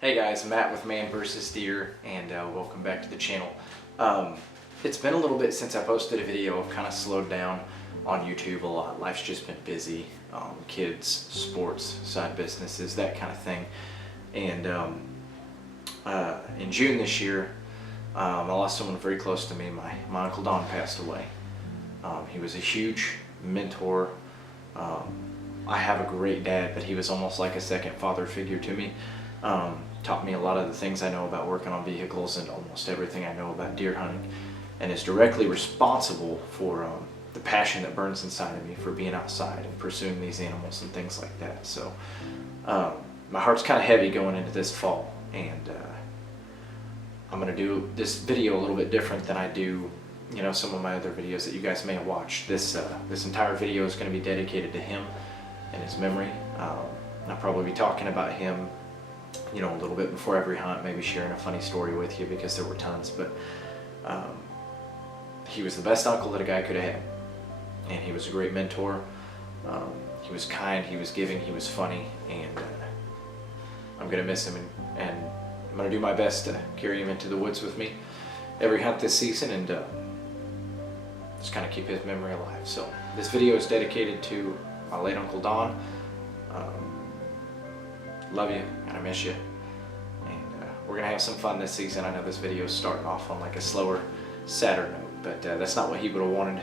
Hey guys, Matt with manvdeer, and welcome back to the channel. It's been a little bit since I posted a video. I've kind of slowed down on YouTube a lot. Life's just been busy. Kids, sports, side businesses, that kind of thing. And in June this year, I lost someone very close to me. My Uncle Don passed away. He was a huge mentor. I have a great dad, but he was almost like a second father figure to me. Taught me a lot of the things I know about working on vehicles and almost everything I know about deer hunting, and is directly responsible for the passion that burns inside of me for being outside and pursuing these animals and things like that. So my heart's kind of heavy going into this fall, and I'm going to do this video a little bit different than I do, you know, some of my other videos that you guys may have watched. This entire video is going to be dedicated to him and his memory. I'll probably be talking about him, you know, a little bit before every hunt, maybe sharing a funny story with you because there were tons, but he was the best uncle that a guy could have had, and he was a great mentor. He was kind, he was giving, he was funny, and I'm going to miss him, and I'm going to do my best to carry him into the woods with me every hunt this season, and just kind of keep his memory alive. So this video is dedicated to my late Uncle Don. Love you, and I miss you, and we're gonna have some fun this season. I know this video is starting off on like a slower, sadder note, but that's not what he would have wanted.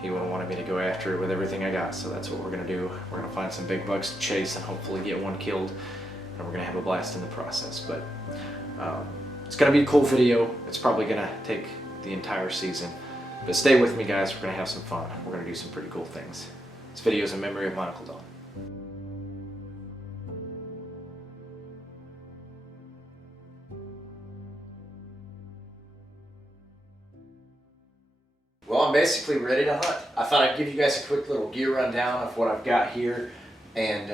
He would have wanted me to go after it with everything I got, so that's what we're gonna do. We're gonna find some big bucks to chase and hopefully get one killed, and we're gonna have a blast in the process. But it's gonna be a cool video. It's probably gonna take the entire season, but stay with me, guys. We're gonna have some fun. We're gonna do some pretty cool things. This video is in memory of my Uncle Don. Well, I'm basically ready to hunt. I thought I'd give you guys a quick little gear rundown of what I've got here, and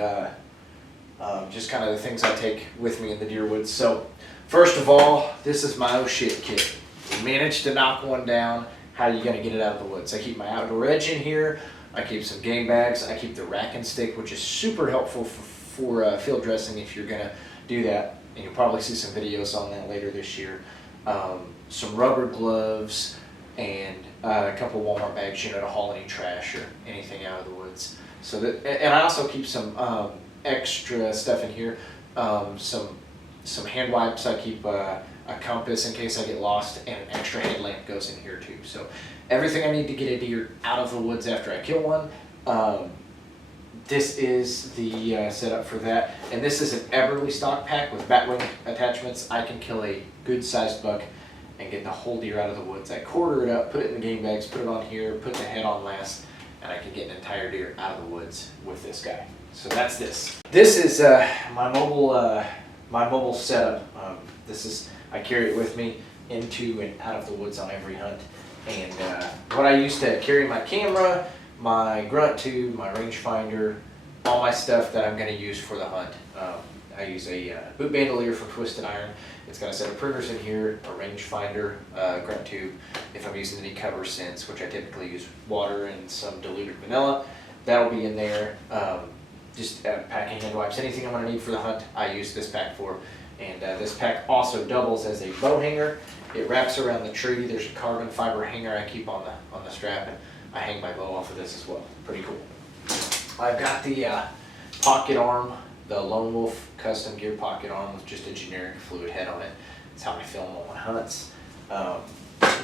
just kind of the things I take with me in the deer woods. So first of all, this is my oh shit kit. We managed to knock one down. How are you going to get it out of the woods? I keep my outdoor edge in here. I keep some game bags. I keep the rack and stick, which is super helpful for field dressing if you're going to do that. And you'll probably see some videos on that later this year. Some rubber gloves, and a couple Walmart bags, you know, to haul any trash or anything out of the woods. So that, and I also keep some extra stuff in here. Some hand wipes. I keep a compass in case I get lost, and an extra headlamp goes in here too. So everything I need to get a deer out of the woods after I kill one. This is the setup for that, and this is an Everly stock pack with batwing attachments. I can kill a good sized buck and get the whole deer out of the woods. I quarter it up, put it in the game bags, put it on here, put the head on last, and I can get an entire deer out of the woods with this guy. So that's this. This is my mobile setup. I carry it with me into and out of the woods on every hunt. And what I use to carry my camera, my grunt tube, my rangefinder, all my stuff that I'm going to use for the hunt. I use a boot bandolier from Twisted Iron. It's got a set of priggers in here, a rangefinder, grunt tube. If I'm using any cover scents, which I typically use water and some diluted vanilla, that'll be in there. Just packing hand wipes, anything I'm going to need for the hunt, I use this pack for. And this pack also doubles as a bow hanger. It wraps around the tree. There's a carbon fiber hanger I keep on the strap, and I hang my bow off of this as well. Pretty cool. I've got the pocket arm, the Lone Wolf custom gear pocket arm with just a generic fluid head on it. That's how I film all my hunts.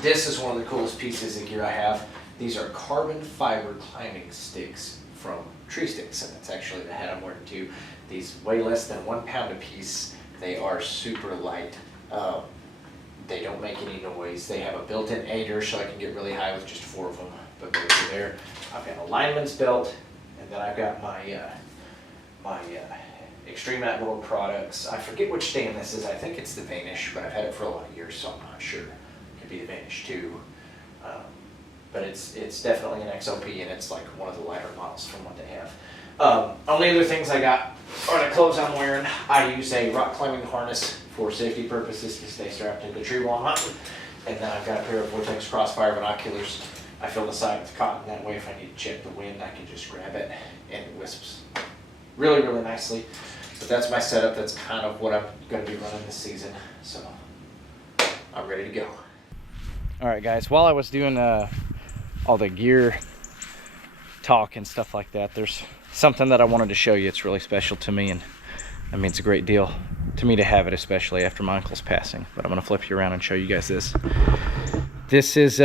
This is one of the coolest pieces of gear I have. These are carbon fiber climbing sticks from Styx, and that's actually the head I'm wearing too. These weigh less than 1 pound a piece. They are super light. They don't make any noise. They have a built-in aider, so I can get really high with just 4 of them. But those are there. I've got a lineman's belt, and then I've got my Extreme Outdoor Products. I forget which stand this is. I think it's the Vanish, but I've had it for a lot of years, so I'm not sure. It could be the Vanish too. But it's definitely an XOP, and it's like one of the lighter models from what they have. Only other things I got are the clothes I'm wearing. I use a rock climbing harness for safety purposes to stay strapped into the tree while I'm hunting. And then I've got a pair of Vortex Crossfire binoculars. I fill the side with cotton. That way if I need to check the wind, I can just grab it and it wisps really, really nicely. But that's my setup. That's kind of what I'm going to be running this season. So I'm ready to go. All right, guys. While I was doing all the gear talk and stuff like that, there's something that I wanted to show you. It's really special to me, and I mean, it's a great deal to me to have it, especially after my uncle's passing. But I'm going to flip you around and show you guys this. This is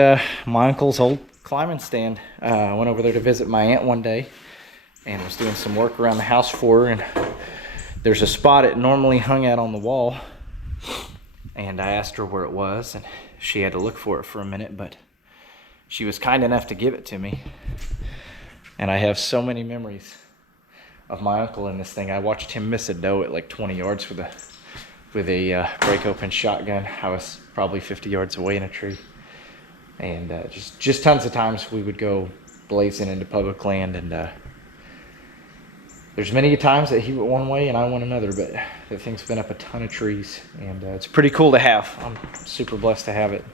my uncle's old climbing stand. I went over there to visit my aunt one day and was doing some work around the house for her, and there's a spot it normally hung out on the wall, and I asked her where it was, and she had to look for it for a minute, but she was kind enough to give it to me. And I have so many memories of my uncle in this thing. I watched him miss a doe at like 20 yards with a break open shotgun. I was probably 50 yards away in a tree, and just tons of times we would go blazing into public land, and there's many times that he went one way and I went another, but the thing's been up a ton of trees, and it's pretty cool to have. I'm super blessed to have it.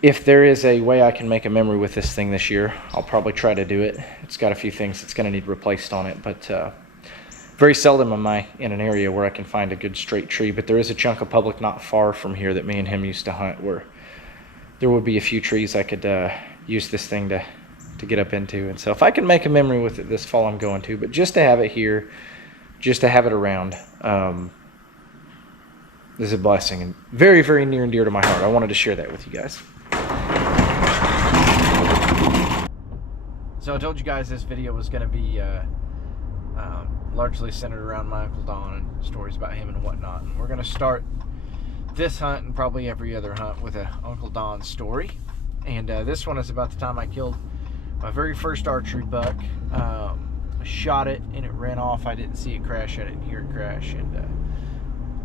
If there is a way I can make a memory with this thing this year, I'll probably try to do it. It's got a few things that's going to need replaced on it, but very seldom am I in an area where I can find a good straight tree. But there is a chunk of public not far from here that me and him used to hunt, where there would be a few trees I could use this thing to get up into. And so if I can make a memory with it this fall, I'm going to. But just to have it here, just to have it around, is a blessing, and very, very near and dear to my heart. I wanted to share that with you guys. So I told you guys this video was going to be largely centered around my Uncle Don and stories about him and whatnot. And we're going to start this hunt and probably every other hunt with a Uncle Don story. And this one is about the time I killed my very first archery buck. I shot it and it ran off. I didn't see it crash. I didn't hear it crash. And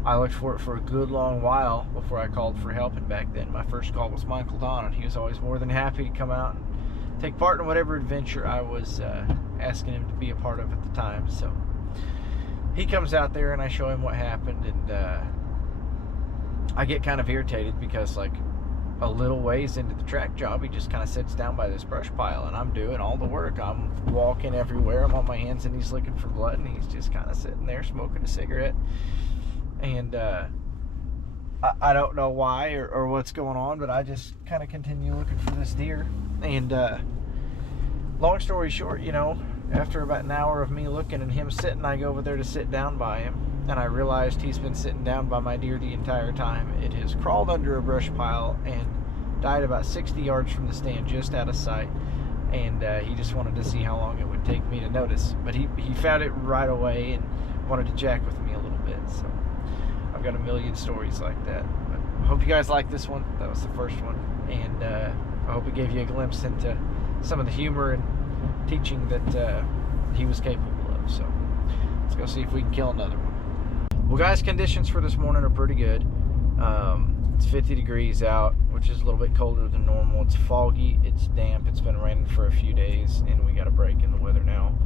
I looked for it for a good long while before I called for help. And back then, my first call was my Uncle Don, and he was always more than happy to come out and take part in whatever adventure I was asking him to be a part of at the time. So he comes out there and I show him what happened, and I get kind of irritated because, like, a little ways into the track job, he just kind of sits down by this brush pile, and I'm doing all the work. I'm walking everywhere. I'm on my hands and knees looking for blood, and he's just kind of sitting there smoking a cigarette. And I don't know why or what's going on, but I just kind of continue looking for this deer. And long story short, you know, after about an hour of me looking and him sitting, I go over there to sit down by him, and I realized he's been sitting down by my deer the entire time. It has crawled under a brush pile and died about 60 yards from the stand, just out of sight. And he just wanted to see how long it would take me to notice. But he found it right away and wanted to jack with me a little bit. So I've got a million stories like that. But I hope you guys like this one. That was the first one. And I hope it gave you a glimpse into some of the humor and teaching that he was capable of. So let's go see if we can kill another one. Well, guys, conditions for this morning are pretty good. It's 50 degrees out, which is a little bit colder than normal. It's foggy, it's damp, it's been raining for a few days, and we got a break in the weather now.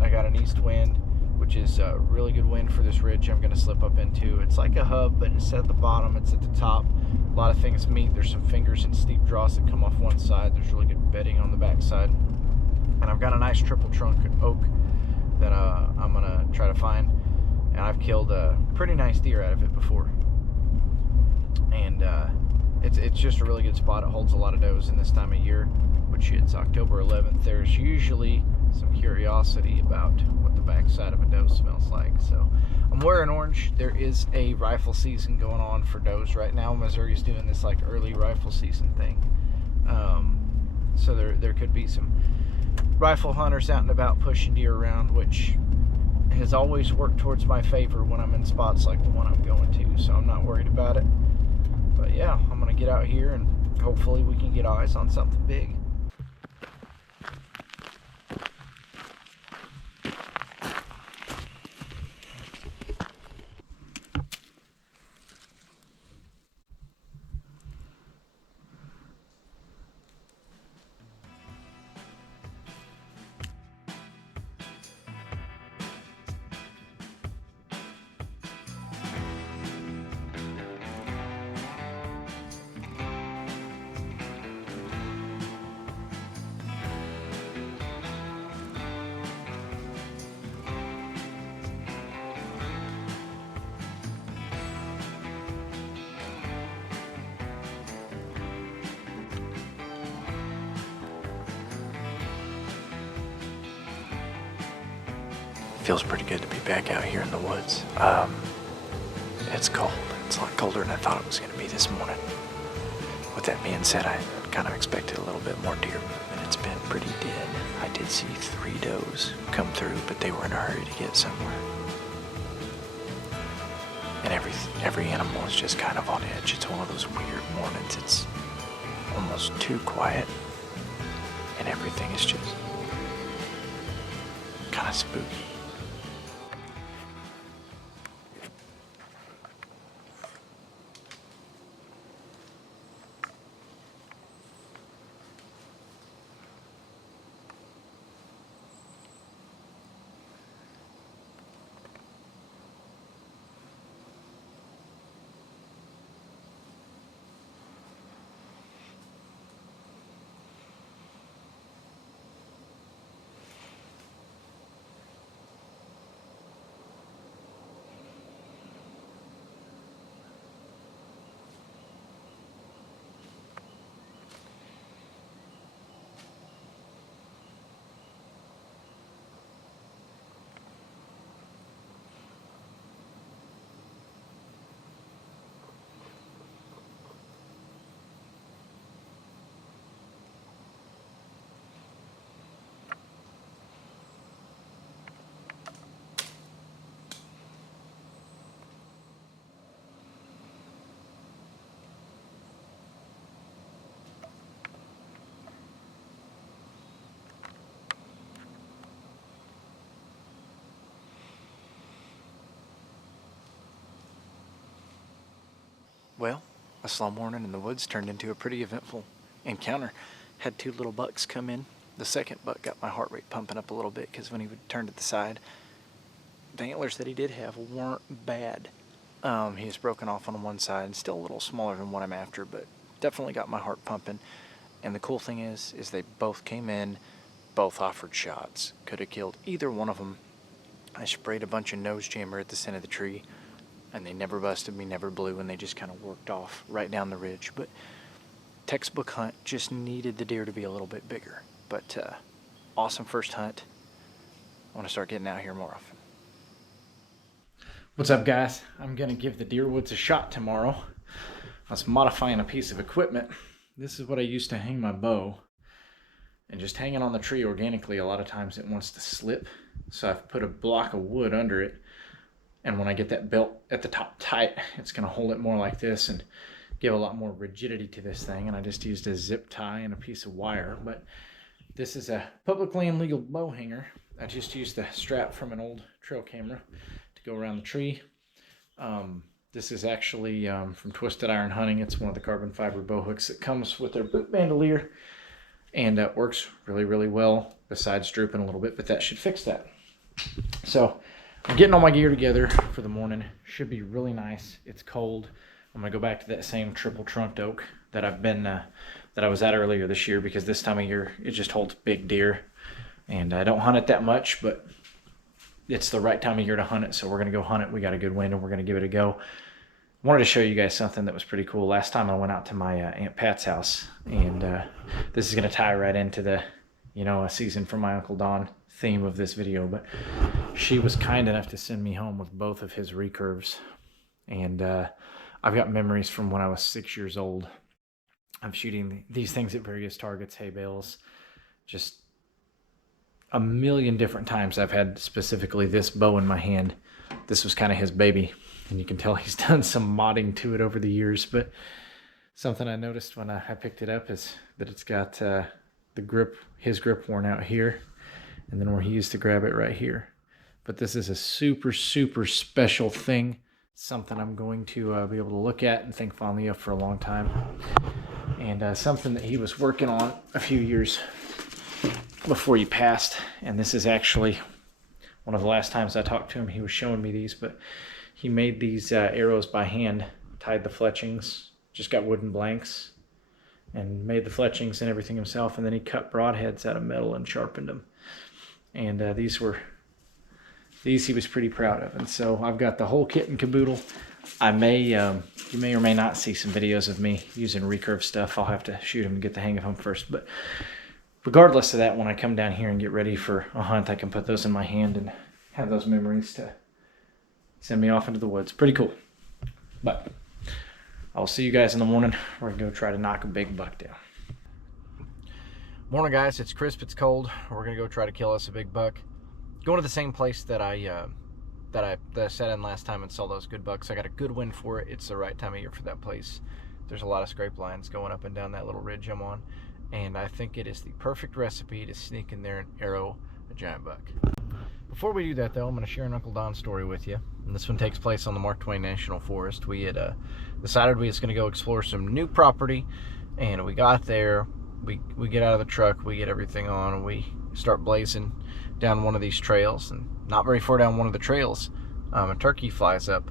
I got an east wind, which is a really good wind for this ridge I'm going to slip up into. It's like a hub, but instead of the bottom, it's at the top. A lot of things meet. There's some fingers and steep draws that come off one side. There's really good bedding on the back side. And I've got a nice triple trunk oak that I'm going to try to find. And I've killed a pretty nice deer out of it before. And it's just a really good spot. It holds a lot of does in this time of year, which it's October 11th. There's usually some curiosity about what the backside of a doe smells like. So I'm wearing orange. There is a rifle season going on for does right now. Missouri's doing this like early rifle season thing. So there could be some rifle hunters out and about pushing deer around, which has always worked towards my favor when I'm in spots like the one I'm going to, so I'm not worried about it. But yeah, I'm gonna get out here and hopefully we can get eyes on something big. Feels pretty good to be back out here in the woods. It's cold. It's a lot colder than I thought it was going to be this morning. With that being said, I kind of expected a little bit more deer movement. It's been pretty dead. I did see 3 does come through, but they were in a hurry to get somewhere. And every animal is just kind of on edge. It's one of those weird mornings. It's almost too quiet, and everything is just kind of spooky. Well, a slow morning in the woods turned into a pretty eventful encounter. Had 2 little bucks come in. The second buck got my heart rate pumping up a little bit because when he would turn to the side, the antlers that he did have weren't bad. He was broken off on one side and still a little smaller than what I'm after, but definitely got my heart pumping. And the cool thing is they both came in, both offered shots. Could have killed either one of them. I sprayed a bunch of nose jammer at the center of the tree, and they never busted me, never blew, and they just kind of worked off right down the ridge. But textbook hunt, just needed the deer to be a little bit bigger. But awesome first hunt. I want to start getting out here more often. What's up, guys? I'm going to give the deer woods a shot tomorrow. I was modifying a piece of equipment. This is what I used to hang my bow. And just hanging on the tree organically, a lot of times it wants to slip. So I've put a block of wood under it. And when I get that belt at the top tight, it's going to hold it more like this and give a lot more rigidity to this thing. And I just used a zip tie and a piece of wire. But this is a publicly and legal bow hanger. I just used the strap from an old trail camera to go around the tree. This is actually from Twisted Iron Hunting. It's one of the carbon fiber bow hooks that comes with their boot bandolier. And it works really, really well, besides drooping a little bit, but that should fix that. So I'm getting all my gear together for the morning. Should be really nice. It's cold. I'm gonna go back to that same triple trunked oak that I was at earlier this year, because this time of year it just holds big deer, and I don't hunt it that much, but it's the right time of year to hunt it. So we're gonna go hunt it. We got a good wind and we're gonna give it a go. Wanted to show you guys something that was pretty cool. Last time I went out to my Aunt Pat's house, and this is gonna tie right into the, a season from my Uncle Don theme of this video, but she was kind enough to send me home with both of his recurves. And I've got memories from when I was 6 years old of shooting these things at various targets, hay bales, just a million different times. I've had specifically this bow in my hand. This was kind of his baby, and you can tell he's done some modding to it over the years. But something I noticed when I picked it up is that it's got the grip, his grip worn out here, and then where he used to grab it right here. But this is a super, super special thing. Something I'm going to be able to look at and think fondly of for a long time. And something that he was working on a few years before he passed. And this is actually one of the last times I talked to him. He was showing me these, but he made these arrows by hand, tied the fletchings, just got wooden blanks, and made the fletchings and everything himself. And then he cut broadheads out of metal and sharpened them. And these he was pretty proud of. And so I've got the whole kit and caboodle. I may, you may or may not see some videos of me using recurve stuff. I'll have to shoot them and get the hang of them first. But regardless of that, when I come down here and get ready for a hunt, I can put those in my hand and have those memories to send me off into the woods. Pretty cool. But I'll see you guys in the morning. We're gonna go try to knock a big buck down. Morning, guys. It's crisp, it's cold. We're gonna go try to kill us a big buck. Going to the same place that I sat in last time and saw those good bucks. I got a good win for it. It's the right time of year for that place. There's a lot of scrape lines going up and down that little ridge I'm on, and I think it is the perfect recipe to sneak in there and arrow a giant buck. Before we do that, though, I'm going to share an Uncle Don story with you. And this one takes place on the Mark Twain National Forest. We had decided we was going to go explore some new property, and we got there. We get out of the truck, we get everything on, and we start blazing down one of these trails. And not very far down one of the trails, a turkey flies up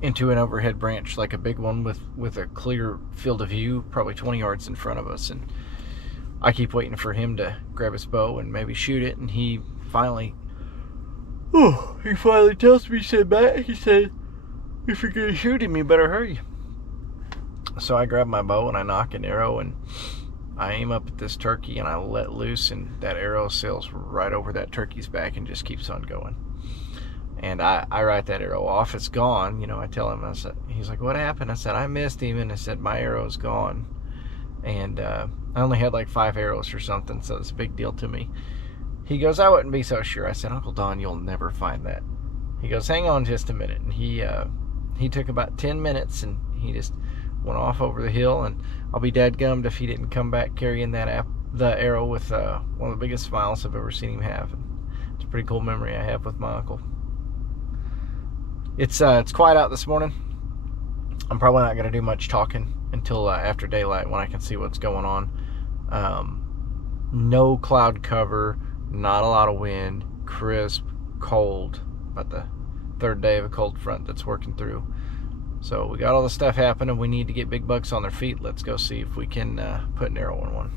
into an overhead branch, like a big one with a clear field of view, probably 20 yards in front of us. And I keep waiting for him to grab his bow and maybe shoot it, and he finally tells me, he said, if you're gonna shoot him, you better hurry. So I grab my bow and I nock an arrow, and I aim up at this turkey and I let loose, and that arrow sails right over that turkey's back and just keeps on going. And I write that arrow off. It's gone. You know, I tell him, I said, he's like, what happened? I said, I missed him. And I said, my arrow's gone. And I only had like 5 arrows or something, so it's a big deal to me. He goes, I wouldn't be so sure. I said, Uncle Don, you'll never find that. He goes, hang on just a minute. And he took about 10 minutes, and he just went off over the hill. And I'll be dadgummed if he didn't come back carrying the arrow with one of the biggest smiles I've ever seen him have. And it's a pretty cool memory I have with my uncle. It's quiet out this morning. I'm probably not going to do much talking until after daylight, when I can see what's going on. No cloud cover, not a lot of wind, crisp, cold, about the 3rd day of a cold front that's working through. So we got all the stuff happening. We need to get big bucks on their feet. Let's go see if we can put an arrow in one.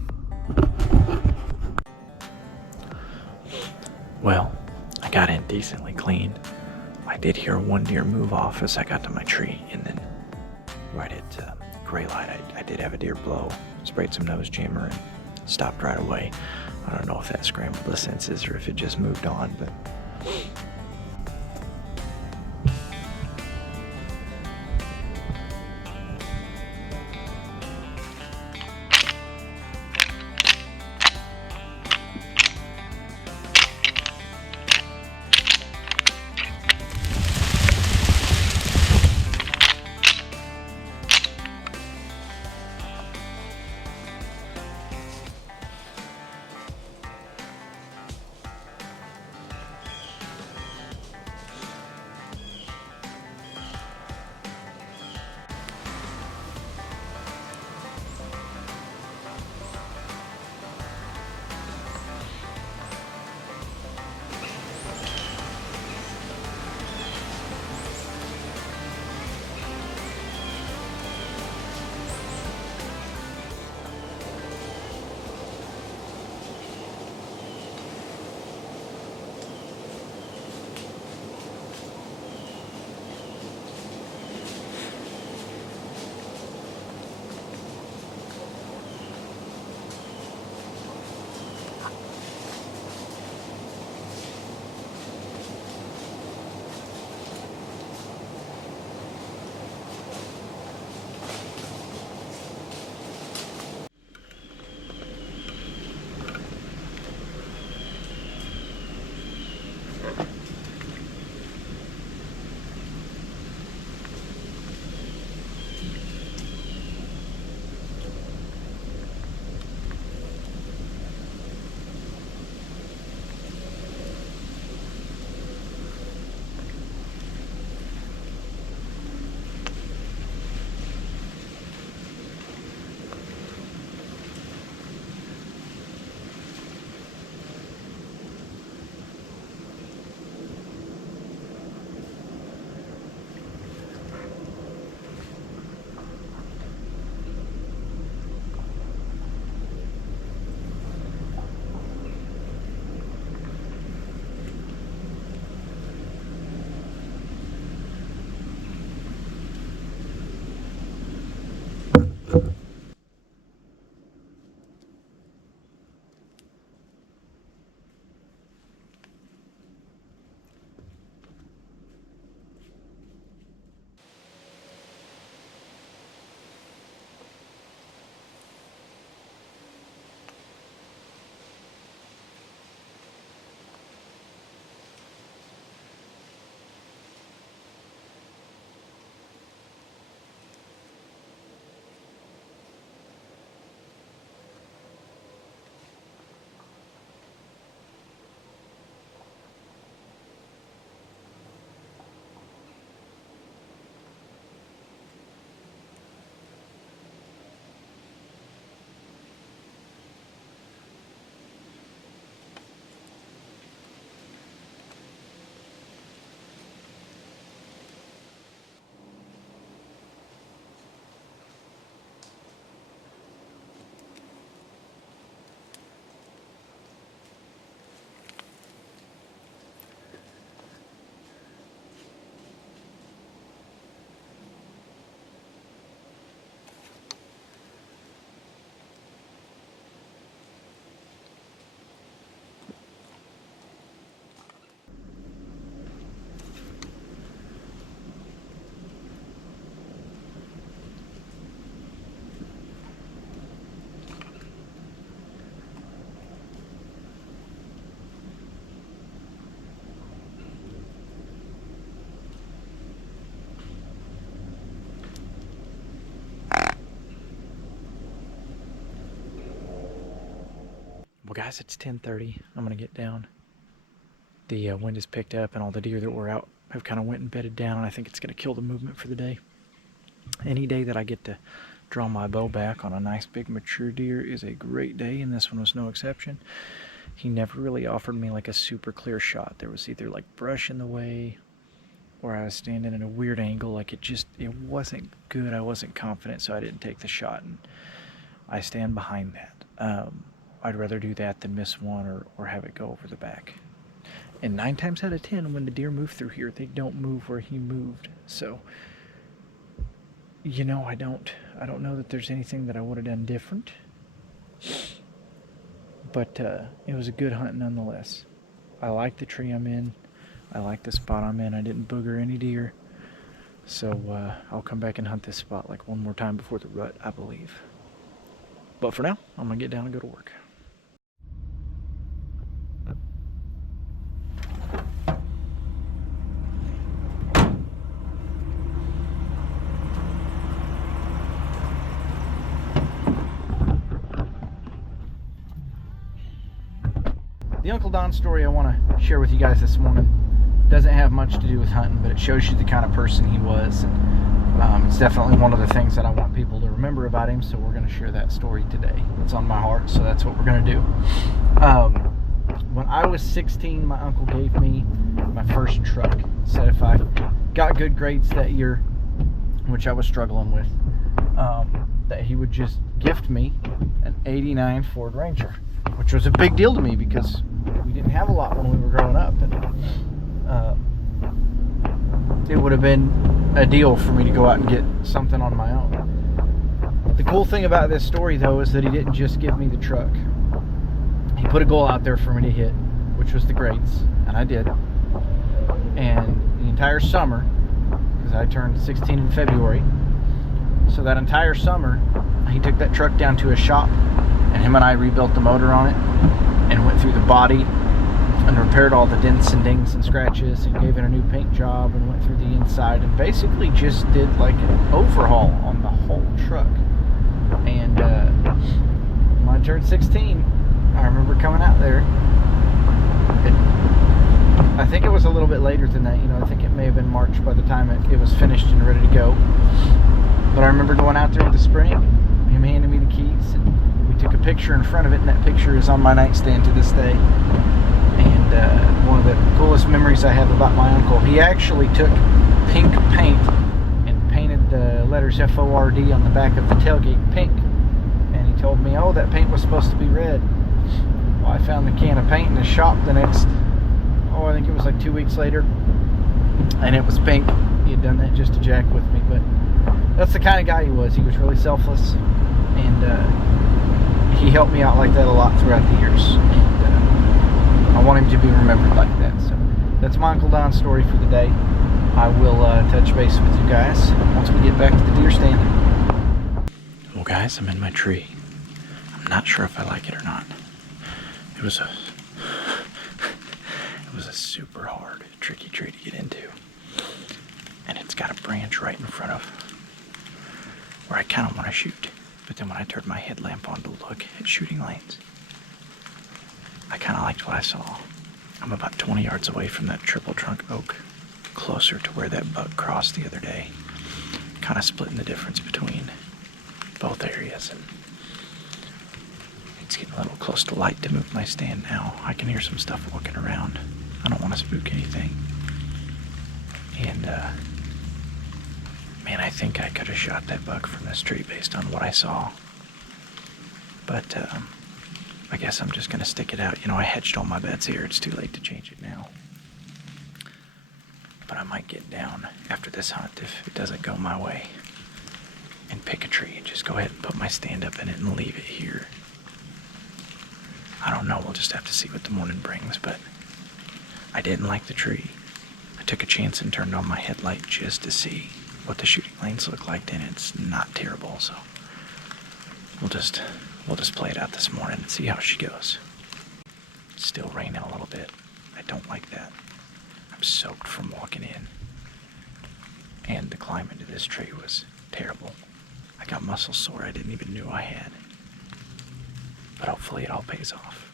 Well, I got in decently clean. I did hear one deer move off as I got to my tree, and then right at gray light, I did have a deer blow, sprayed some nose jammer, and stopped right away. I don't know if that scrambled the senses or if it just moved on, but guys, it's 10:30. I'm gonna get down. The wind has picked up and all the deer that were out have kind of went and bedded down, and I think it's gonna kill the movement for the day. Any day that I get to draw my bow back on a nice big mature deer is a great day, and this one was no exception. He never really offered me like a super clear shot. There was either like brush in the way, or I was standing at a weird angle. Like it wasn't good. I wasn't confident, so I didn't take the shot, and I stand behind that. I'd rather do that than miss one or have it go over the back. And 9 times out of 10, when the deer move through here, they don't move where he moved. So, you know, I don't know that there's anything that I would have done different. But it was a good hunt nonetheless. I like the tree I'm in. I like the spot I'm in. I didn't booger any deer. So I'll come back and hunt this spot like one more time before the rut, I believe. But for now, I'm going to get down and go to work. The Uncle Don story I want to share with you guys this morning doesn't have much to do with hunting, but it shows you the kind of person he was. And, it's definitely one of the things that I want people to remember about him, so we're going to share that story today. It's on my heart, so that's what we're going to do. When I was 16, my uncle gave me my first truck. Said if I got good grades that year, which I was struggling with, that he would just gift me an '89 Ford Ranger, which was a big deal to me because we didn't have a lot when we were growing up, and it would have been a deal for me to go out and get something on my own. The cool thing about this story, though, is that he didn't just give me the truck. He put a goal out there for me to hit, which was the grades, and I did. And the entire summer, because I turned 16 in February, so that entire summer, he took that truck down to a shop, and him and I rebuilt the motor on it and went through the body and repaired all the dents and dings and scratches and gave it a new paint job and went through the inside and basically just did like an overhaul on the whole truck. And when I turned 16, I remember coming out there. I think it was a little bit later than that. You know, I think it may have been March by the time it was finished and ready to go. But I remember going out there with the spring, him handing me the keys, and we took a picture in front of it, and that picture is on my nightstand to this day. And one of the coolest memories I have about my uncle, he actually took pink paint and painted the letters F-O-R-D on the back of the tailgate pink. And he told me, oh, that paint was supposed to be red. Well, I found the can of paint in the shop the next, I think it was like 2 weeks later, and it was pink. He had done that just to jack with me, but that's the kind of guy he was. He was really selfless, and he helped me out like that a lot throughout the years. And I want him to be remembered like that. So that's my Uncle Don's story for the day. I will touch base with you guys once we get back to the deer stand. Well, guys, I'm in my tree. I'm not sure if I like it or not. It was a super hard, tricky tree to get into. And it's got a branch right in front of where I kind of want to shoot. But then when I turned my headlamp on to look at shooting lanes, I kind of liked what I saw. I'm about 20 yards away from that triple trunk oak, closer to where that buck crossed the other day, kind of splitting the difference between both areas. And it's getting a little close to light to move my stand now. I can hear some stuff walking around. I don't want to spook anything. And man, I think I could have shot that buck from this tree based on what I saw. But I guess I'm just going to stick it out. You know, I hedged all my bets here. It's too late to change it now. But I might get down after this hunt if it doesn't go my way and pick a tree and just go ahead and put my stand up in it and leave it here. I don't know. We'll just have to see what the morning brings, but I didn't like the tree. I took a chance and turned on my headlight just to see what the shooting lanes look like, and it's not terrible, so we'll just play it out this morning and see how she goes. It's still raining a little bit. I don't like that. I'm soaked from walking in, and the climb into this tree was terrible. I got muscle sore I didn't even know I had, but hopefully it all pays off.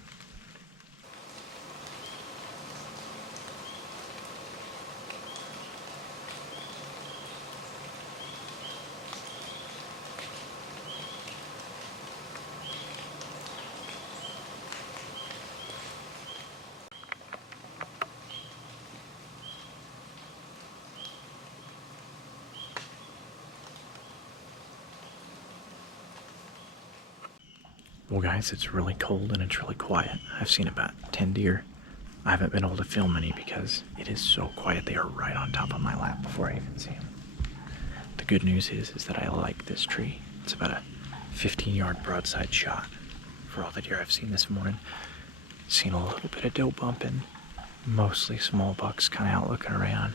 Well guys, it's really cold and it's really quiet. I've seen about 10 deer. I haven't been able to film any because it is so quiet. They are right on top of my lap before I even see them. The good news is that I like this tree. It's about a 15-yard broadside shot for all the deer I've seen this morning. Seen a little bit of doe bumping, mostly small bucks kind of out looking around.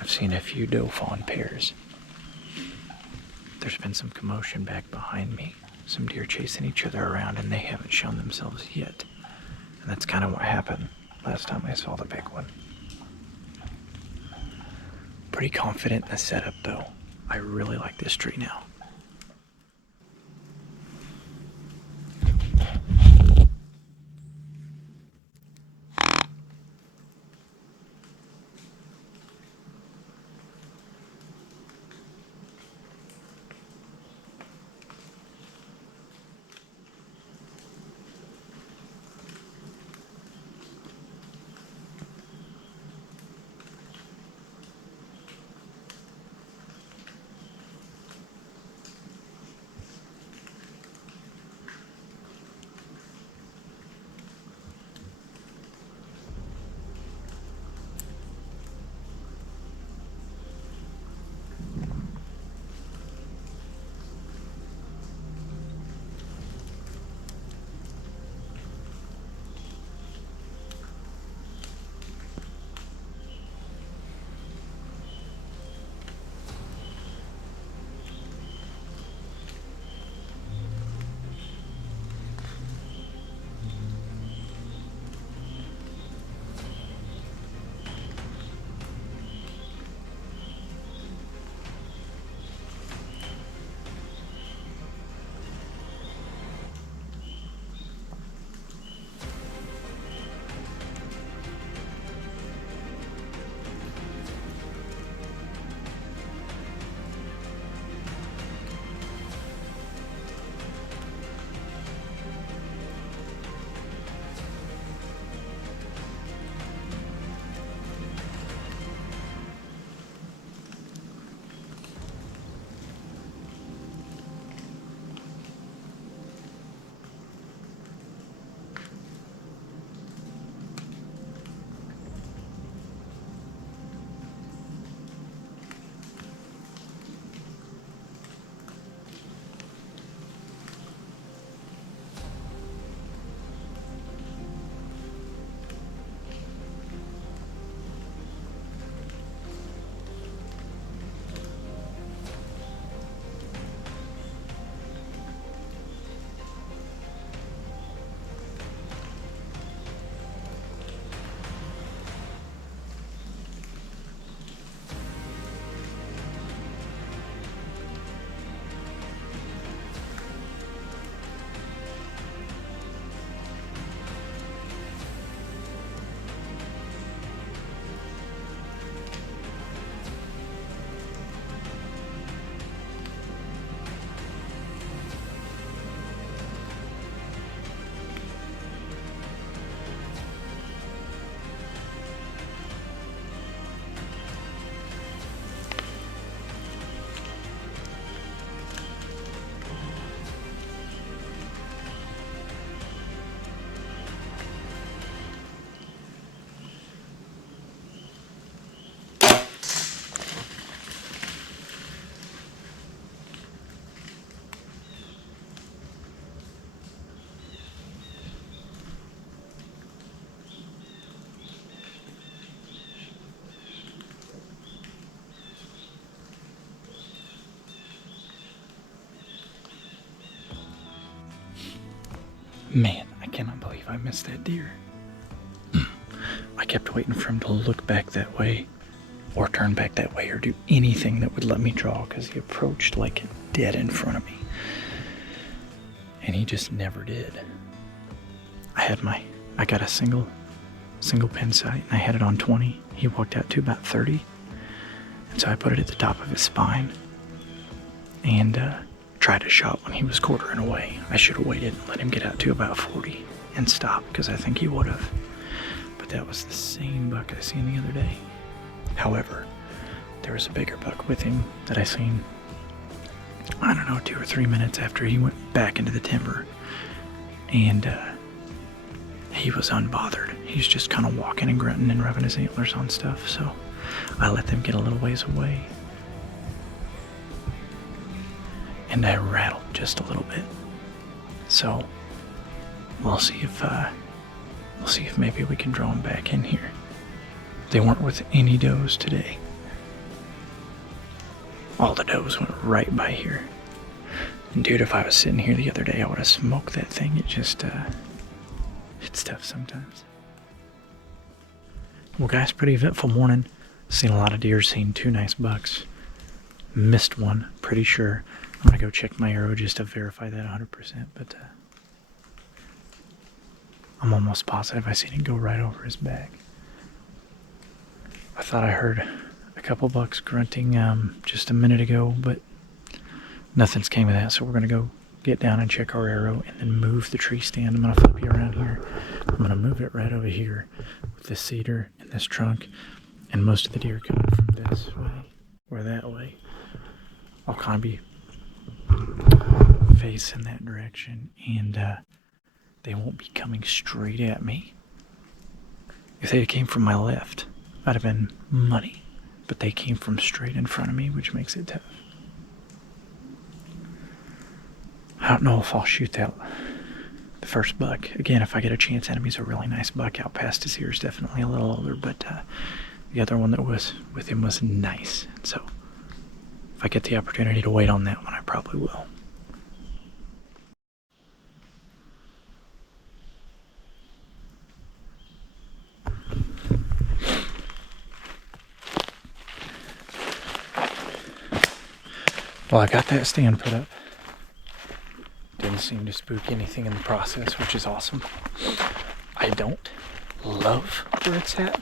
I've seen a few doe fawn pairs. There's been some commotion back behind me. Some deer chasing each other around and they haven't shown themselves yet. And that's kind of what happened last time I saw the big one. Pretty confident in the setup though. I really like this tree now. Man, I cannot believe I missed that deer. I kept waiting for him to look back that way or turn back that way or do anything that would let me draw because he approached like dead in front of me. And he just never did. I got a single pin sight and I had it on 20. He walked out to about 30. And so I put it at the top of his spine and tried a shot when he was quartering away. I should have waited and let him get out to about 40 and stop because I think he would have. But that was the same buck I seen the other day. However, there was a bigger buck with him that I seen, I don't know, 2 or 3 minutes after he went back into the timber. and he was unbothered. He's just kind of walking and grunting and rubbing his antlers on stuff, so I let them get a little ways away. And I rattled just a little bit. So we'll see if maybe we can draw them back in here. They weren't with any does today. All the does went right by here. And dude, if I was sitting here the other day, I would have smoked that thing. It just, it's tough sometimes. Well guys, pretty eventful morning. Seen a lot of deer, seen 2 nice bucks. Missed one, pretty sure. I'm gonna go check my arrow just to verify that 100%, but I'm almost positive I seen it go right over his back. I thought I heard a couple bucks grunting just a minute ago, but nothing's came of that, so we're gonna go get down and check our arrow and then move the tree stand. I'm gonna flip you around here. I'm gonna move it right over here with this cedar and this trunk, and most of the deer coming from this way or that way. I'll kind of be facing that direction, and they won't be coming straight at me. If they came from my left, I'd have been money, but they came from straight in front of me, which makes it tough. I don't know if I'll shoot that the first buck. Again, if I get a chance, enemy's a really nice buck out past his ears, definitely a little older, but the other one that was with him was nice. So if I get the opportunity to wait on that one, I probably will. Well, I got that stand put up. Didn't seem to spook anything in the process, which is awesome. I don't love where it's at,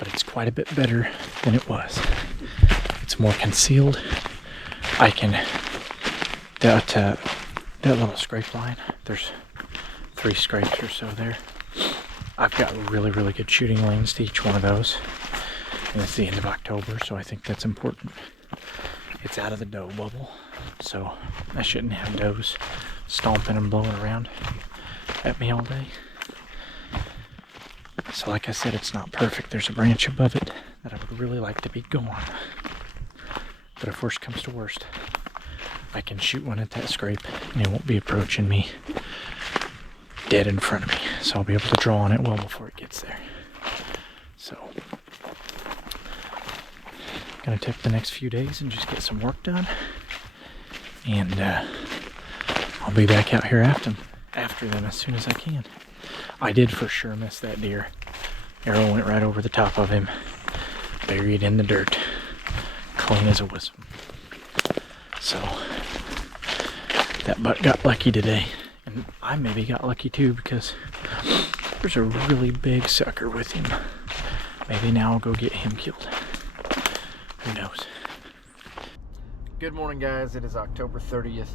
but it's quite a bit better than it was. It's more concealed. I can, that little scrape line, there's 3 scrapes or so there. I've got really, really good shooting lanes to each one of those. And it's the end of October, so I think that's important. It's out of the doe bubble, so I shouldn't have does stomping and blowing around at me all day. So like I said, it's not perfect. There's a branch above it that I would really like to be gone. But if worst comes to worst, I can shoot one at that scrape and it won't be approaching me dead in front of me. So I'll be able to draw on it well before it gets there. So gonna take the next few days and just get some work done, and I'll be back out here after them as soon as I can. I did for sure miss that deer. Arrow went right over the top of him, buried in the dirt, clean as a whistle. So that buck got lucky today, and I maybe got lucky too, because there's a really big sucker with him. Maybe now I'll go get him killed. Who knows? Good morning, guys. It is October 30th.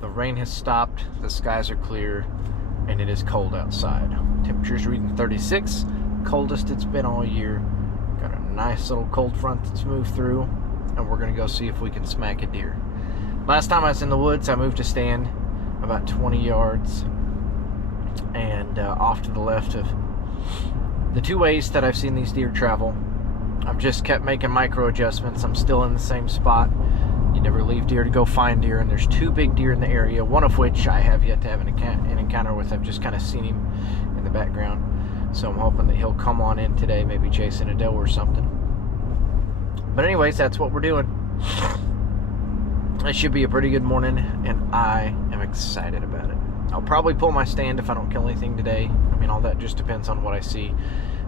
The rain has stopped, the skies are clear, and it is cold outside. Temperature's reading 36, coldest it's been all year. Got a nice little cold front that's moved through, and we're gonna go see if we can smack a deer. Last time I was in the woods, I moved a stand about 20 yards and off to the left of the 2 ways that I've seen these deer travel. I've just kept making micro adjustments. I'm still in the same spot. You never leave deer to go find deer, and there's 2 big deer in the area, one of which I have yet to have an encounter with. I've just kind of seen him in the background, so I'm hoping that he'll come on in today, maybe chasing a doe or something. But anyways, that's what we're doing. It should be a pretty good morning, and I am excited about it. I'll probably pull my stand if I don't kill anything today. I mean, all that just depends on what I see.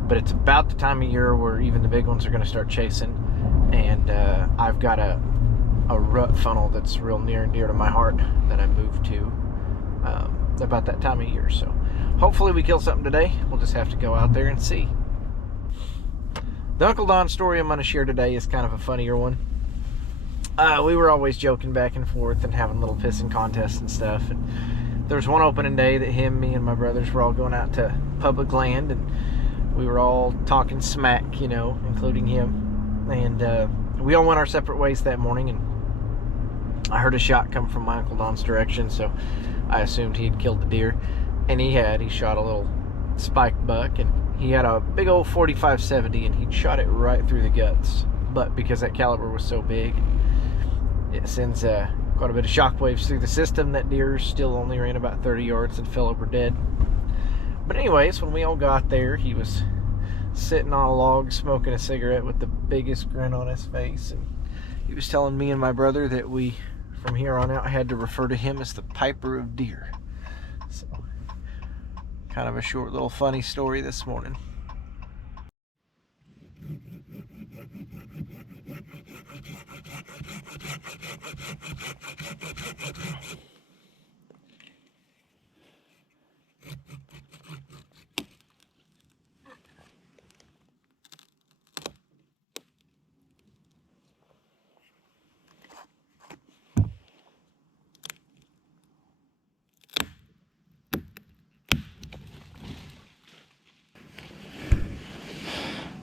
But it's about the time of year where even the big ones are going to start chasing, and I've got a rut funnel that's real near and dear to my heart that I moved to about that time of year. So hopefully we kill something today. We'll just have to go out there and see. The Uncle Don story I'm going to share today is kind of a funnier one. We were always joking back and forth and having little pissing contests and stuff, and there was one opening day that me and my brothers were all going out to public land, and we were all talking smack, you know, including him. And we all went our separate ways that morning. And I heard a shot come from my Uncle Don's direction, so I assumed he'd killed the deer. And he had. He shot a little spiked buck, and he had a big old 45-70, and he'd shot it right through the guts. But because that caliber was so big, it sends quite a bit of shock waves through the system. That deer still only ran about 30 yards and fell over dead. But anyways, when we all got there, he was sitting on a log smoking a cigarette with the biggest grin on his face, and he was telling me and my brother that we, from here on out, had to refer to him as the Piper of Deer. So, kind of a short little funny story this morning.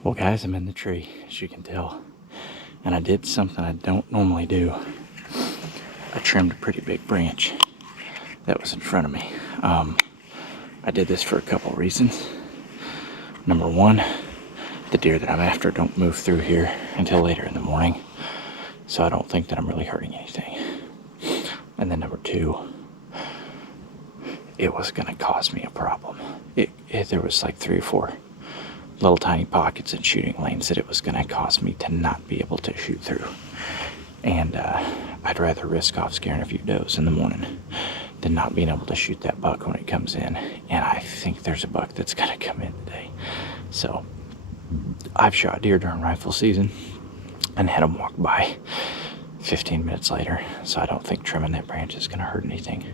Well guys, I'm in the tree, as you can tell, and I did something I don't normally do. I trimmed a pretty big branch that was in front of me. I did this for a couple of reasons. Number one, the deer that I'm after don't move through here until later in the morning, so I don't think that I'm really hurting anything. And then number two, it was going to cause me a problem. There was like 3 or 4 little tiny pockets and shooting lanes that it was going to cause me to not be able to shoot through. And I'd rather risk off scaring a few does in the morning than not being able to shoot that buck when it comes in. And I think there's a buck that's going to come in today. So I've shot deer during rifle season and had them walk by 15 minutes later, so I don't think trimming that branch is going to hurt anything.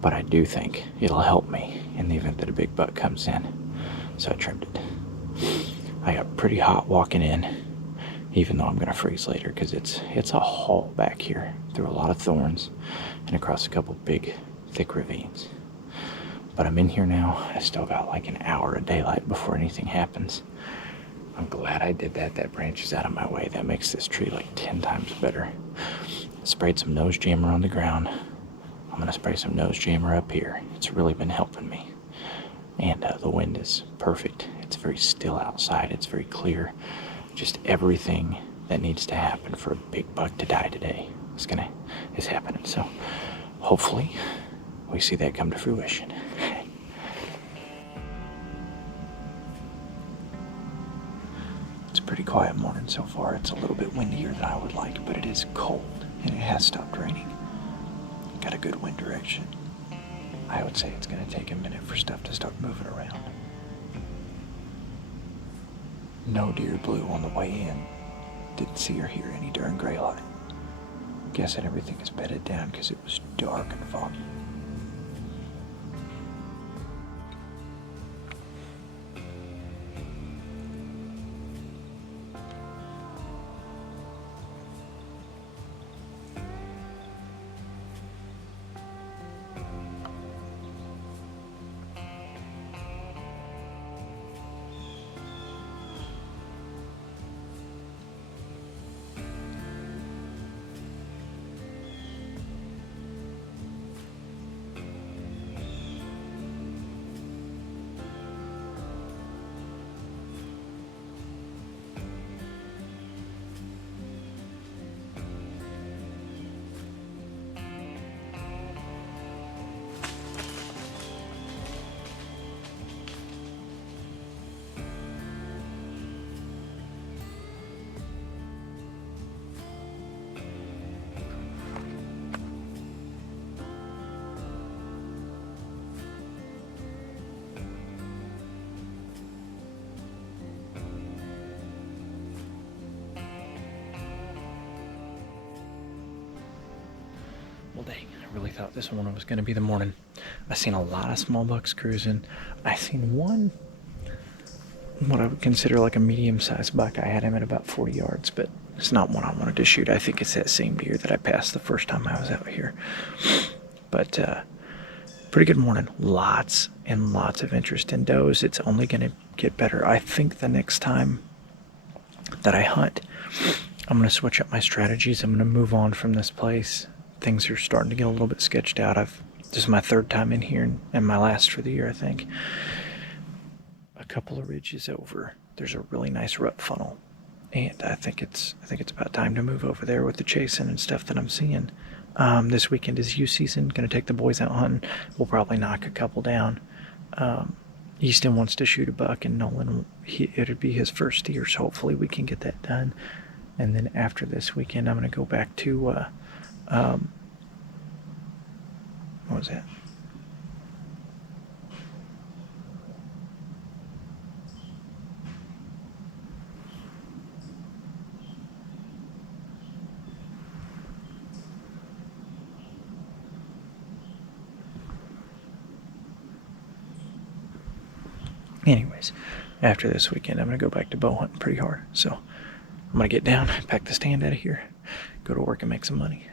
But I do think it'll help me in the event that a big buck comes in. So I trimmed it. I got pretty hot walking in, even though I'm going to freeze later, because it's a haul back here through a lot of thorns and across a couple big thick ravines. But I'm in here now. I still got like an hour of daylight before anything happens. I'm glad I did that. That branch is out of my way. That makes this tree like 10 times better. I sprayed some nose jammer on the ground. I'm going to spray some nose jammer up here. It's really been helping me. And the wind is perfect. It's very still outside. It's very clear. Just everything that needs to happen for a big buck to die today is happening. So hopefully we see that come to fruition. It's a pretty quiet morning so far. It's a little bit windier than I would like, but it is cold and it has stopped raining. Got a good wind direction. I would say it's going to take a minute for stuff to start moving around. No deer blew on the way in. Didn't see or hear any during gray light. Guessing everything is bedded down because it was dark and foggy. Well, dang, I really thought this one was going to be the morning. I seen a lot of small bucks cruising. I seen one, what I would consider like a medium-sized buck. I had him at about 40 yards, but it's not one I wanted to shoot. I think it's that same deer that I passed the first time I was out here. But pretty good morning. Lots and lots of interest in does. It's only going to get better. I think the next time that I hunt, I'm going to switch up my strategies. I'm going to move on from this place things are starting to get a little bit sketched out. This is my third time in here and my last for the year, I think. A couple of ridges over, there's a really nice rut funnel, and I think it's about time to move over there with the chasing and stuff that I'm seeing. This weekend is youth season. Gonna take the boys out hunting. We'll probably knock a couple down. Easton wants to shoot a buck, and Nolan, it'd be his first deer, so hopefully we can get that done. And then after this weekend, I'm gonna go back to what was that? Anyways, after this weekend, I'm going to go back to bow hunting pretty hard. So I'm going to get down, pack the stand out of here, go to work and make some money.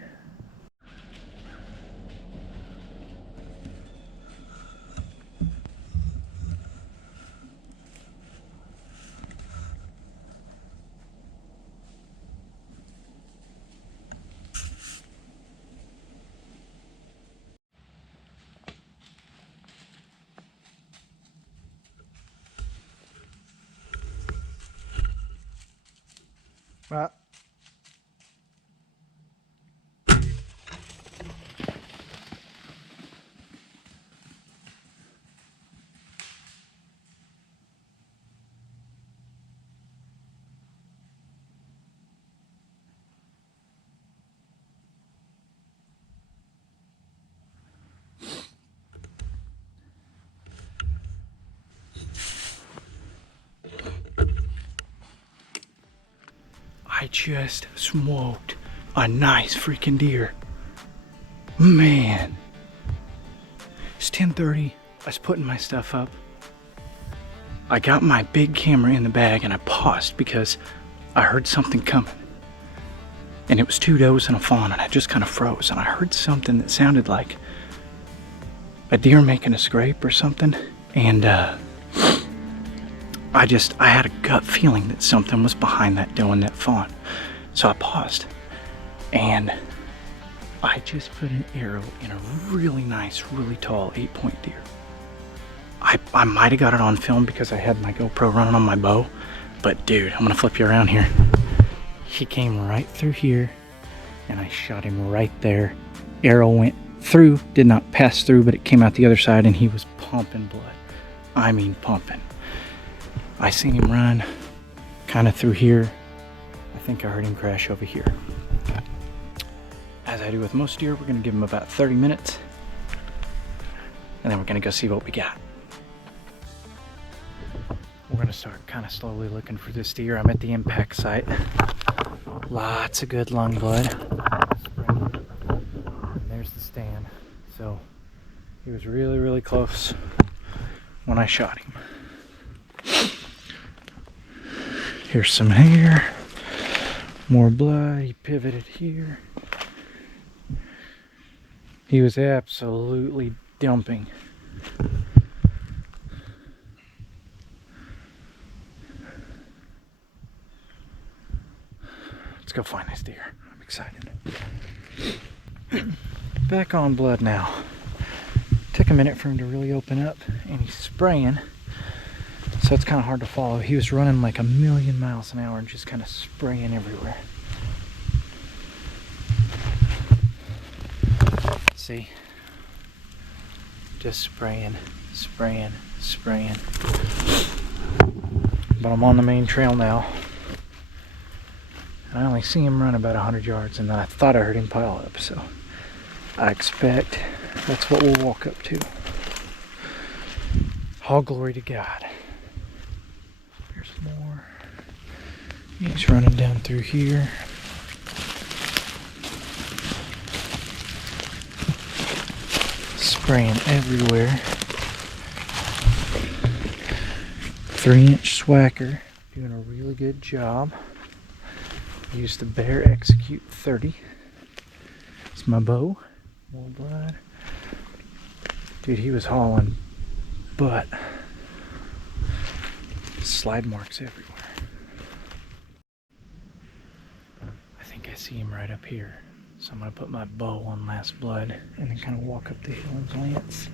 Right. I just smoked a nice freaking deer. Man. It's 10:30. I was putting my stuff up. I got my big camera in the bag and I paused because I heard something coming. And it was 2 does and a fawn, and I just kind of froze, and I heard something that sounded like a deer making a scrape or something. And I had a gut feeling that something was behind that doe and that fawn. So I paused, and I just put an arrow in a really nice, really tall 8-point deer. I might have got it on film because I had my GoPro running on my bow, but dude, I'm gonna flip you around here. He came right through here, and I shot him right there. Arrow went through, did not pass through, but it came out the other side, and he was pumping blood. I mean pumping. I seen him run kind of through here. I think I heard him crash over here. As I do with most deer, we're gonna give him about 30 minutes, and then we're gonna go see what we got. We're gonna start kind of slowly looking for this deer. I'm at the impact site. Lots of good lung blood. And there's the stand. So he was really, really close when I shot him. Here's some hair, more blood. He pivoted here. He was absolutely dumping. Let's go find this deer. I'm excited. Back on blood now. Took a minute for him to really open up, and he's spraying. So it's kind of hard to follow. He was running like 1,000,000 miles an hour and just kind of spraying everywhere. See? Just spraying, spraying, spraying. But I'm on the main trail now. I only see him run about 100 yards, and then I thought I heard him pile up, so I expect that's what we'll walk up to. All glory to God. There's more. He's running down through here. Spraying everywhere. 3-inch swacker, doing a really good job. Use the Bear Execute 30. It's my bow. More blood. Dude, he was hauling, but slide marks everywhere. I think I see him right up here. So I'm going to put my bow on Last Blood and then kind of walk up the hill and glance.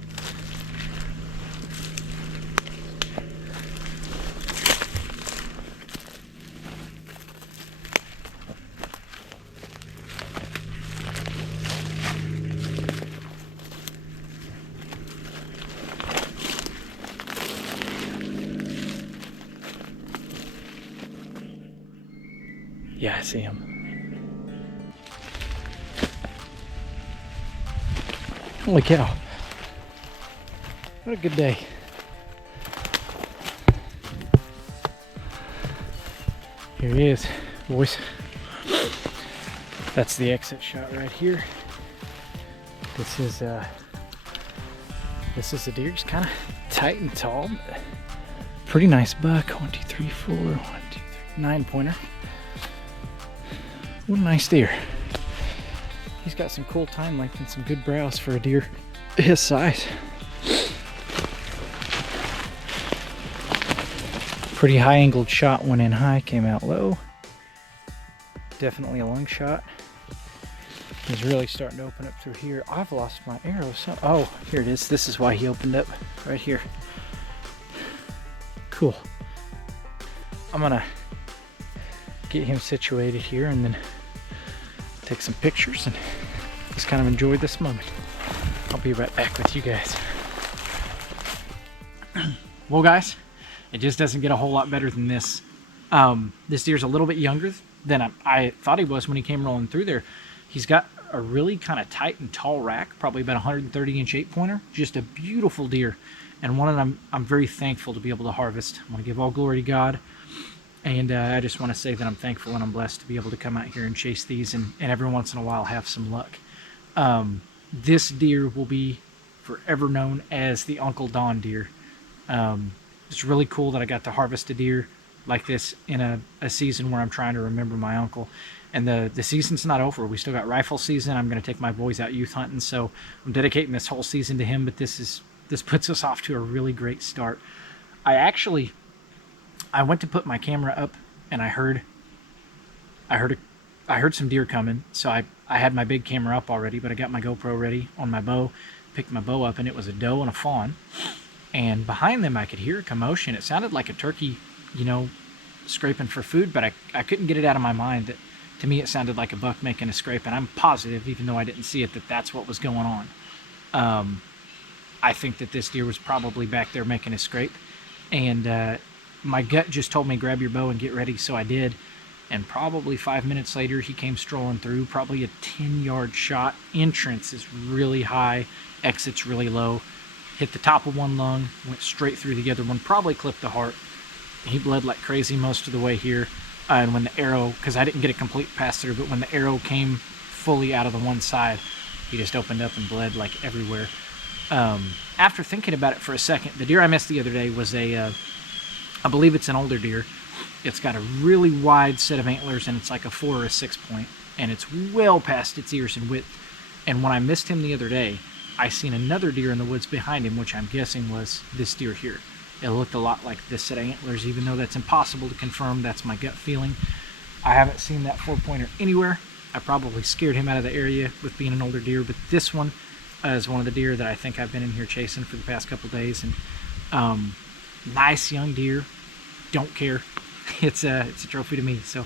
Yeah, I see him. Holy cow. What a good day. Here he is, boys. That's the exit shot right here. This is a deer. He's kind of tight and tall. Pretty nice buck. 1, 2, 3, 4. 1, 2, 3. 9-pointer. What a nice deer. He's got some cool time length and some good brows for a deer his size. Pretty high angled shot, went in high, came out low. Definitely a lung shot. He's really starting to open up through here. I've lost my arrow. Oh, here it is. This is why he opened up right here. Cool. I'm gonna get him situated here and then take some pictures and just kind of enjoy this moment. I'll be right back with you guys. Well, guys, it just doesn't get a whole lot better than this. This deer's a little bit younger than I thought he was when he came rolling through there. He's got a really kind of tight and tall rack, probably about 130-inch 8-pointer. Just a beautiful deer, and one that I'm very thankful to be able to harvest. I want to give all glory to God. And I just want to say that I'm thankful and I'm blessed to be able to come out here and chase these and every once in a while have some luck. This deer will be forever known as the Uncle Don deer. It's really cool that I got to harvest a deer like this in a season where I'm trying to remember my uncle. And the season's not over. We still got rifle season. I'm going to take my boys out youth hunting, so I'm dedicating this whole season to him. But this puts us off to a really great start. I went to put my camera up and I heard some deer coming. So I had my big camera up already, but I got my GoPro ready on my bow, picked my bow up, and it was a doe and a fawn. And behind them I could hear a commotion. It sounded like a turkey, scraping for food, but I couldn't get it out of my mind that to me it sounded like a buck making a scrape, and I'm positive, even though I didn't see it, that that's what was going on. I think that this deer was probably back there making a scrape, and my gut just told me grab your bow and get ready, so I did. And probably 5 minutes later, he came strolling through, probably a 10-yard shot. Entrance is really high, exit's really low. Hit the top of one lung, went straight through the other one, probably clipped the heart. He bled like crazy most of the way here. And when the arrow, because I didn't get a complete pass through, but when the arrow came fully out of the one side, he just opened up and bled like everywhere. After thinking about it for a second, the deer I missed the other day was I believe it's an older deer. It's got a really wide set of antlers, and it's like a 4 or a 6 point, and it's well past its ears in width. And when I missed him the other day, I seen another deer in the woods behind him, which I'm guessing was this deer here. It looked a lot like this set of antlers, even though that's impossible to confirm. That's my gut feeling. I haven't seen that 4-pointer anywhere. I probably scared him out of the area with being an older deer, but this one is one of the deer that I think I've been in here chasing for the past couple days. And nice young deer. Don't care. It's a trophy to me. So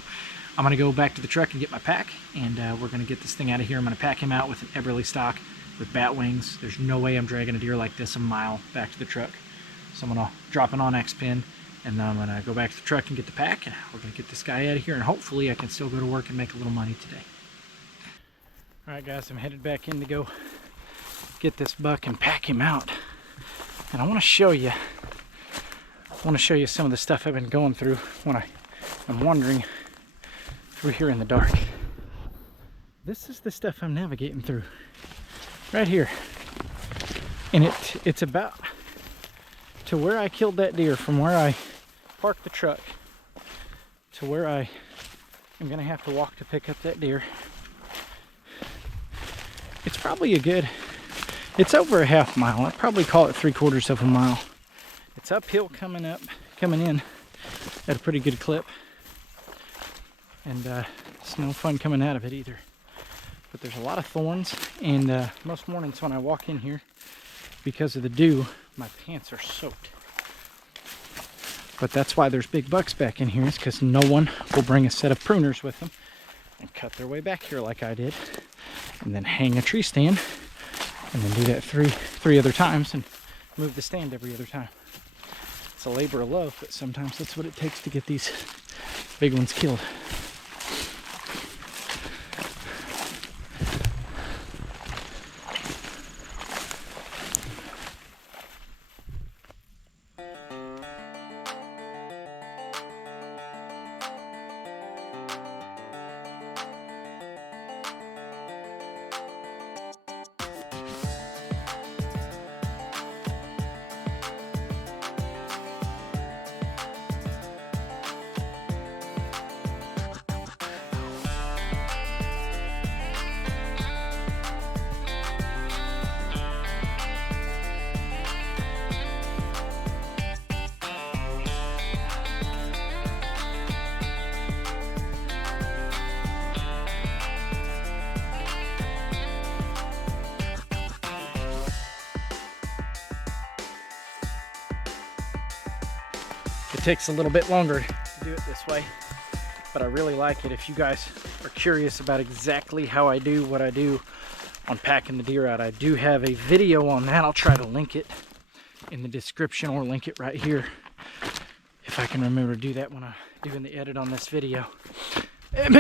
I'm gonna go back to the truck and get my pack, and we're gonna get this thing out of here. I'm gonna pack him out with an Eberly stock with bat wings. There's no way I'm dragging a deer like this a mile back to the truck. So I'm gonna drop an Onyx pin, and then I'm gonna go back to the truck and get the pack, and we're gonna get this guy out of here, and hopefully I can still go to work and make a little money today. All right, guys, I'm headed back in to go get this buck and pack him out. And I want to show you some of the stuff I've been going through when I'm wandering through here in the dark. This is the stuff I'm navigating through right here, and it's about to where I killed that deer, from where I parked the truck to where I am gonna have to walk to pick up that deer. It's probably it's over a half mile. I'd probably call it 3/4 of a mile. It's uphill coming in at a pretty good clip, and it's no fun coming out of it either. but there's a lot of thorns, and most mornings when I walk in here, because of the dew, my pants are soaked. But that's why there's big bucks back in here, is because no one will bring a set of pruners with them and cut their way back here like I did, and then hang a tree stand, and then do that three other times and move the stand every other time. It's a labor of love, but sometimes that's what it takes to get these big ones killed. It takes a little bit longer to do it this way, but I really like it. If you guys are curious about exactly how I do what I do on packing the deer out, I do have a video on that. I'll try to link it in the description or link it right here if I can remember to do that when I'm doing the edit on this video. It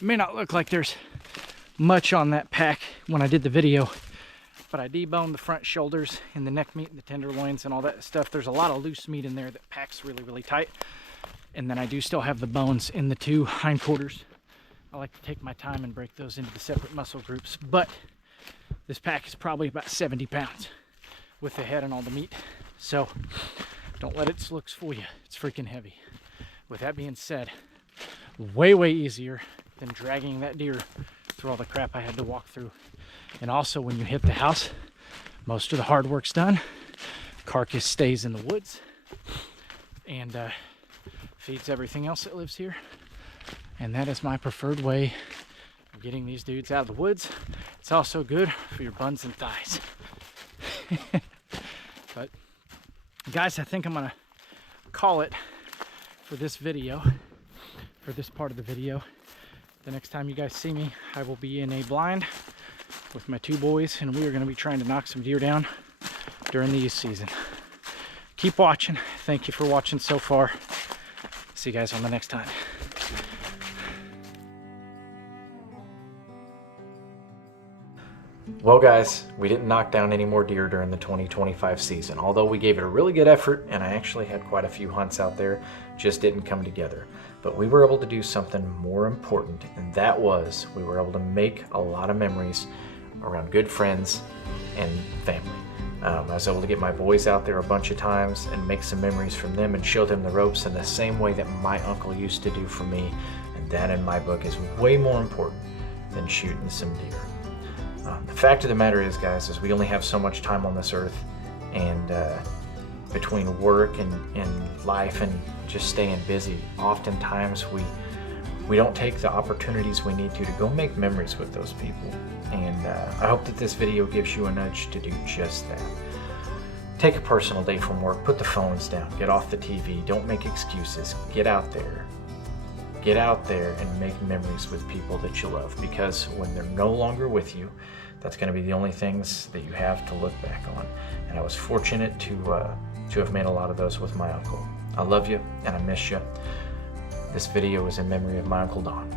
may not look like there's much on that pack when I did the video, but I deboned the front shoulders and the neck meat and the tenderloins and all that stuff. There's a lot of loose meat in there that packs really, really tight. And then I do still have the bones in the two hindquarters. I like to take my time and break those into the separate muscle groups. But this pack is probably about 70 pounds with the head and all the meat. So don't let its looks fool you. It's freaking heavy. With that being said, way, way easier than dragging that deer through all the crap I had to walk through. And also, when you hit the house, most of the hard work's done. Carcass stays in the woods and feeds everything else that lives here. And that is my preferred way of getting these dudes out of the woods. It's also good for your buns and thighs. But guys, I think I'm gonna call it for this video, for this part of the video. The next time you guys see me, I will be in a blind with my two boys, and we are going to be trying to knock some deer down during the youth season. Keep watching. Thank you for watching so far. See you guys on the next time. Well guys, we didn't knock down any more deer during the 2025 season, although we gave it a really good effort and I actually had quite a few hunts out there, just didn't come together. But we were able to do something more important, and that was we were able to make a lot of memories around good friends and family. I was able to get my boys out there a bunch of times and make some memories from them and show them the ropes in the same way that my uncle used to do for me, and that in my book is way more important than shooting some deer. The fact of the matter is, guys, is we only have so much time on this earth, and between work and life and just staying busy, oftentimes we don't take the opportunities we need to go make memories with those people. And I hope that this video gives you a nudge to do just that. Take a personal day from work, put the phones down, get off the TV, don't make excuses, get out there. Get out there and make memories with people that you love, because when they're no longer with you, that's going to be the only things that you have to look back on. And I was fortunate to have made a lot of those with my uncle. I love you and I miss you. This video is in memory of my Uncle Don.